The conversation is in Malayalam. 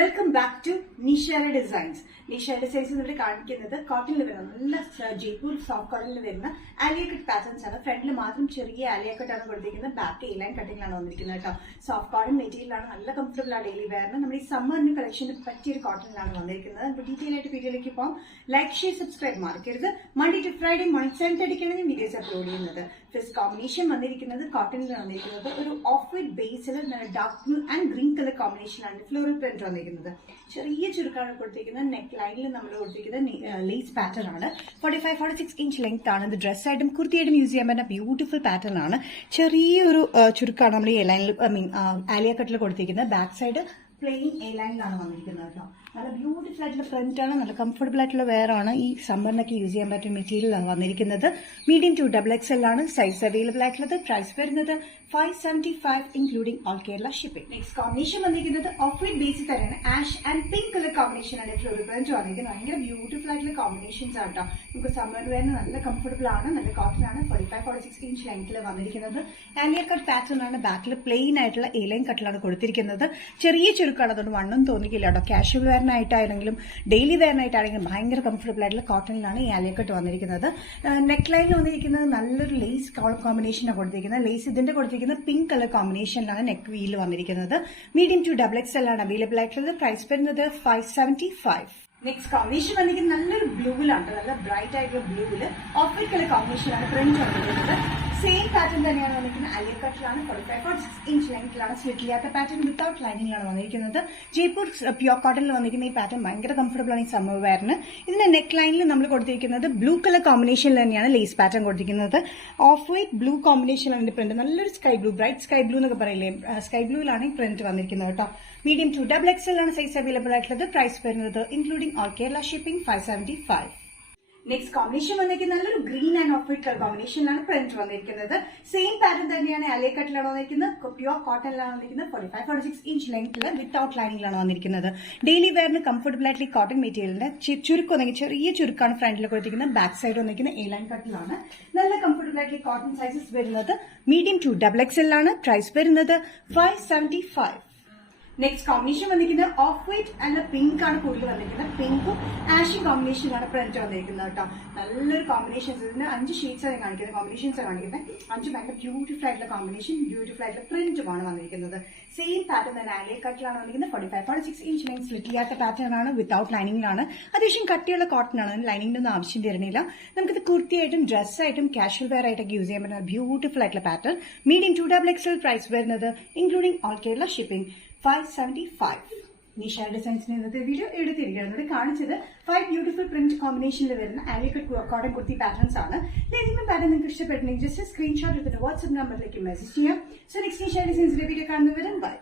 Welcome back to Nishara designs. Nishara designs ഇവിടെ കാണിക്കുന്നത് കോട്ടണിൽ വരുന്ന നല്ല ജയ്പൂർ സോഫ്റ്റ് കോട്ടണിൽ വരുന്ന ആലിയ കട്ട് പാറ്റേൺസ് ആണ്. ഫ്രണ്ടിൽ മാത്രം ചെറിയ ആലിയ കട്ട് ആണ് കൊടുത്തിരിക്കുന്നത്. ബാക്ക് എ ലൈൻ കട്ടിങ്ങിലാണ് വന്നിരിക്കുന്നത് കേട്ടോ. സോഫ്റ്റ് കോട്ടൺ മെറ്റീരിയലാണ്, നല്ല കംഫർട്ടബിൾ ആണ് ഡെയിലി വെയറിന്. നമ്മുടെ ഈ സമ്മറിന് കളക്ഷന് പറ്റിയൊരു കോട്ടണിലാണ് വന്നിരിക്കുന്നത്. നമുക്ക് ഡീറ്റെയിൽ ആയിട്ട് വീഡിയോയിലേക്ക് പോകാം. ലൈക്ക്, ഷെയർ, സബ്സ്ക്രൈബ് മറക്കരുത്. Monday to Friday morning 7:30 videos upload ചെയ്യുന്നത്. ഫസ്റ്റ് കോമ്പിനേഷൻ വന്നിരിക്കുന്നത് കോട്ടണിൽ വന്നിരിക്കുന്നത് ഒരു ഓഫ് വൈറ്റ് ബേസിൽ dark blue and green colour കോമ്പിനേഷനാണ് ഫ്ലോറൽ പ്രിന്റ് വന്നിരിക്കുന്നത്. ചെറിയ ചുരുക്കാണ് കൊടുത്തിരിക്കുന്നത്. നെക്ക് ലൈനിൽ നമ്മൾ കൊടുത്തിരിക്കുന്നത് ലേസ് പാറ്റേൺ ആണ്. 45-46 ഇഞ്ച് ലെങ്ത് ആണ്. ഇത് ഡ്രസ്സായിട്ടും കുർത്തിയായിട്ടും യൂസ് ചെയ്യാൻ പറ്റുന്ന ബ്യൂട്ടിഫുൾ പാറ്റേൺ ആണ്. ചെറിയൊരു ചുരുക്കാണ് നമ്മൾ ഈ ലൈനിൽ ആലിയ കട്ടിൽ കൊടുത്തിരിക്കുന്നത്. ബാക്ക് സൈഡ് പ്ലെയിൻ എ ലൈനിലാണ് വന്നിരിക്കുന്നത് കേട്ടോ. നല്ല ബ്യൂട്ടിഫുൾ ആയിട്ടുള്ള പ്രിന്റ് ആണ്, നല്ല കംഫർട്ടബിൾ ആയിട്ടുള്ള വെയർ ആണ്. ഈ സമ്മറിനൊക്കെ യൂസ് ചെയ്യാൻ പറ്റുന്ന മെറ്റീരിയൽ ആണ് വന്നിരിക്കുന്നത്. മീഡിയം ടു XXL ആണ് സൈസ് അവൈലബിൾ ആയിട്ടുള്ളത്. പ്രൈസ് വരുന്നത് 575 including all Kerala shipping. Next combination വന്നിരിക്കുന്നത് ഓഫ് വൈറ്റ് ബേസിൽ തന്നെയാണ്. Ash and pink colour combination ആണ് ഫ്ലോറൽ പ്രിന്റ് വന്നിരിക്കുന്നത്. ഭയങ്കര ബ്യൂട്ടിഫുൾ ആയിട്ടുള്ള കോമ്പിനേഷൻസ് ആണ് കേട്ടോ. നമുക്ക് സമ്മർ വെയറിന് നല്ല കംഫർട്ടബിൾ ആണ്, നല്ല കോട്ടൺ ആണ്. 45-46 ഇഞ്ച് ലെങ്ത്തിൽ വന്നിരിക്കുന്നത്. ആലിയ കട്ട് പാറ്റേൺ ആണ്. ബാക്കിൽ പ്ലെയിൻ ആയിട്ടുള്ള എ ലൈൻ കട്ടിലാണ് കൊടുത്തിരിക്കുന്നത്. ചെറിയ ചുരുക്കാണ്, അതുകൊണ്ട് വണ്ണം തോന്നിക്കില്ല കേട്ടോ. കാഷ്വൽ വെയറിനായിട്ടാണെങ്കിലും ഡെയിലി വെയറിനായിട്ടാണെങ്കിലും ഭയങ്കര കംഫർട്ടബിൾ ആയിട്ടുള്ള കോട്ടണിലാണ് ഈ ആലിയ കട്ട് വന്നിരിക്കുന്നത്. നെക്ക് ലൈനിൽ വന്നിരിക്കുന്നത് നല്ലൊരു ലേസ് കോമ്പിനേഷനാണ് കൊടുത്തിരിക്കുന്നത്. ലേസ് ഇതിന്റെ കൊടുത്തിരിക്കുന്നത് പിങ്ക് കളർ കോമ്പിനേഷനിലാണ് നെക്ക് വീൽ വന്നിരിക്കുന്നത്. മീഡിയം ടു XXL ആണ് അവൈലബിൾ ആയിട്ടുള്ളത്. പ്രൈസ് വരുന്നത് 575. നെക്സ്റ്റ് കോമ്പിനേഷൻ വന്നിരിക്കുന്നത് നല്ലൊരു ബ്ലൂവിലാണ്, നല്ല ബ്രൈറ്റ് ആയിട്ടുള്ള ബ്ലൂവില് ഓഫ് വൈറ്റ് കളർ കോമ്പിനേഷനാണ് പ്രിന്റ് വന്നിരിക്കുന്നത്. സെയിം പാറ്റേൺ തന്നെയാണ് വന്നിരിക്കുന്നത്. ആലിയ കട്ടിലാണ്. 45-46 ഇഞ്ച് ലെങ്ത്തിലാണ്. സ്ലിറ്റ് ഇല്ലാത്ത പാറ്റേൺ വിത്തൌട്ട് ലൈനിങ്ങിലാണ് വന്നിരിക്കുന്നത്. ജയ്പൂർ പ്യോർ കോട്ടണിൽ വന്നിരിക്കുന്ന ഈ പാറ്റേൺ ഭയങ്കര കംഫർട്ടബിൾ ആണ് ഈ സമ്മർ വെയറിന്. ഇതിന്റെ നെക്ക് ലൈനിൽ നമ്മൾ കൊടുത്തിരിക്കുന്നത് ബ്ലൂ കളർ കോമ്പിനേഷനിൽ തന്നെയാണ് ലേസ് പാറ്റേൺ കൊടുത്തിരിക്കുന്നത്. ഓഫ് വൈറ്റ് ബ്ലൂ കോമ്പിനേഷനിലാണ് പ്രിന്റ്. നല്ലൊരു sky blue, bright sky blue എന്നൊക്കെ പറയില്ലേ, സ്കൈ ബ്ലൂയിലാണ് ഈ പ്രിന്റ് വന്നിരിക്കുന്നത് കേട്ടോ. മീഡിയം ടു XXL ആണ് സൈസ് അവൈലബിൾ ആയിട്ടുള്ളത്. പ്രൈസ് വരുന്നത് including all Kerala shipping 575. Next combination വന്നിരിക്കുന്നത് നല്ലൊരു green and off white colour കോമ്പിനേഷനിലാണ് പ്രിന്റ് വന്നിരിക്കുന്നത്. സെയിം പാറ്റേൺ തന്നെയാണ് ആലിയ കട്ടിലാണ് വന്നിരിക്കുന്നത്. പ്യോർ കോട്ടണിലാണ് വന്നിരിക്കുന്നത്. 45-46 ഇഞ്ച് ലെങ്ത്തിൽ വിത്തൌട്ട് ലൈനിങ്ങിലാണ് വന്നിരിക്കുന്നത്. ഡെയിലി വെയറിന് കംഫർട്ടബിൾ ആയിട്ടുള്ള കോട്ടൺ മെറ്റീരിയലിന്റെ ചുരുക്കം വന്നെങ്കിൽ ചെറിയ ചുരുക്കാണ് ഫ്രണ്ടിൽ കൊടുത്തിരിക്കുന്നത്. ബാക്ക് സൈഡ് വന്നിരിക്കുന്നത് എ ലൈൻ കട്ടിലാണ്. നല്ല കംഫർട്ടബിൾ ആയിട്ടുള്ള കോട്ടൺ സൈസസ് വരുന്നത് മീഡിയം ടു XXL ആണ്. പ്രൈസ് വരുന്നത് 575. നെക്സ്റ്റ് കോമ്പിനേഷൻ വന്നിരിക്കുന്നത് ഓഫ് വൈറ്റ് ആൻഡ് പിങ്ക് ആണ് കൂടുതൽ വന്നിരിക്കുന്നത്. പിങ്കും ആഷും കോമ്പിനേഷനിലാണ് പ്രിന്റ് വന്നിരിക്കുന്നത് കേട്ടോ. നല്ലൊരു കോമ്പിനേഷൻസ്. ഇതിന് 5 ഷെയ്ഡ്സ് ആണ് കാണിക്കുന്നത്, കോമ്പിനേഷൻസ് ആണ് കാണിക്കുന്നത്. 5 ഭയങ്കര ബ്യൂട്ടിഫുൾ ആയിട്ടുള്ള കോമ്പിനേഷൻ, ബ്യൂട്ടിഫുൾ ആയിട്ടുള്ള പ്രിന്റുമാണ് വന്നിരിക്കുന്നത്. സെയിം പാറ്റേൺ തന്നെ ആലിയ കട്ടിലാണ് വന്നിരിക്കുന്നത്. 45-46 ഇഞ്ച് ലെങ്ത് സ്ലിറ്റ് ഇല്ലാത്ത പാറ്റേൺ ആണ്. വിത്തൌട്ട് ലൈനിങ്ങിലാണ്. അത്യാവശ്യം കട്ടിയുള്ള കോട്ടൺ ആണ്. ലൈനിങ്ങിന്റെ ഒന്നും ആവശ്യം വരുന്നില്ല. നമുക്കിത് കുർത്തിയായിട്ടും ഡ്രസ്സായിട്ടും കാഷ്വൽ വെയർ ആയിട്ടൊക്കെ യൂസ് ചെയ്യാൻ പറ്റുന്ന ബ്യൂട്ടിഫുൾ ആയിട്ടുള്ള pattern. Medium to XXL. Price വരുന്നത് including all Kerala shipping 575. Nishara ഡിസൈൻസിന് ഇന്നത്തെ വീഡിയോ എടുത്തിരിക്കുന്നത് കാണിച്ചത് 5 ബ്യൂട്ടിഫുൾ പ്രിന്റ് കോമ്പിനേഷനിൽ വരുന്ന Alia cut cotton kurti patterns ആണ്. ഏതെങ്കിലും പാറ്റേൺ നിങ്ങൾക്ക് ഇഷ്ടപ്പെട്ടില്ലെങ്കിൽ ജസ്റ്റ് സ്ക്രീൻഷോട്ട് എടുത്തിട്ട് വാട്സ്ആപ്പ് നമ്പറിലേക്ക് മെസ്സേജ് ചെയ്യാം. സോ നെക്സ്റ്റ് നിഷാര ഡിസൈൻസിന്റെ വീഡിയോ കാണുന്നവരും ബൈ.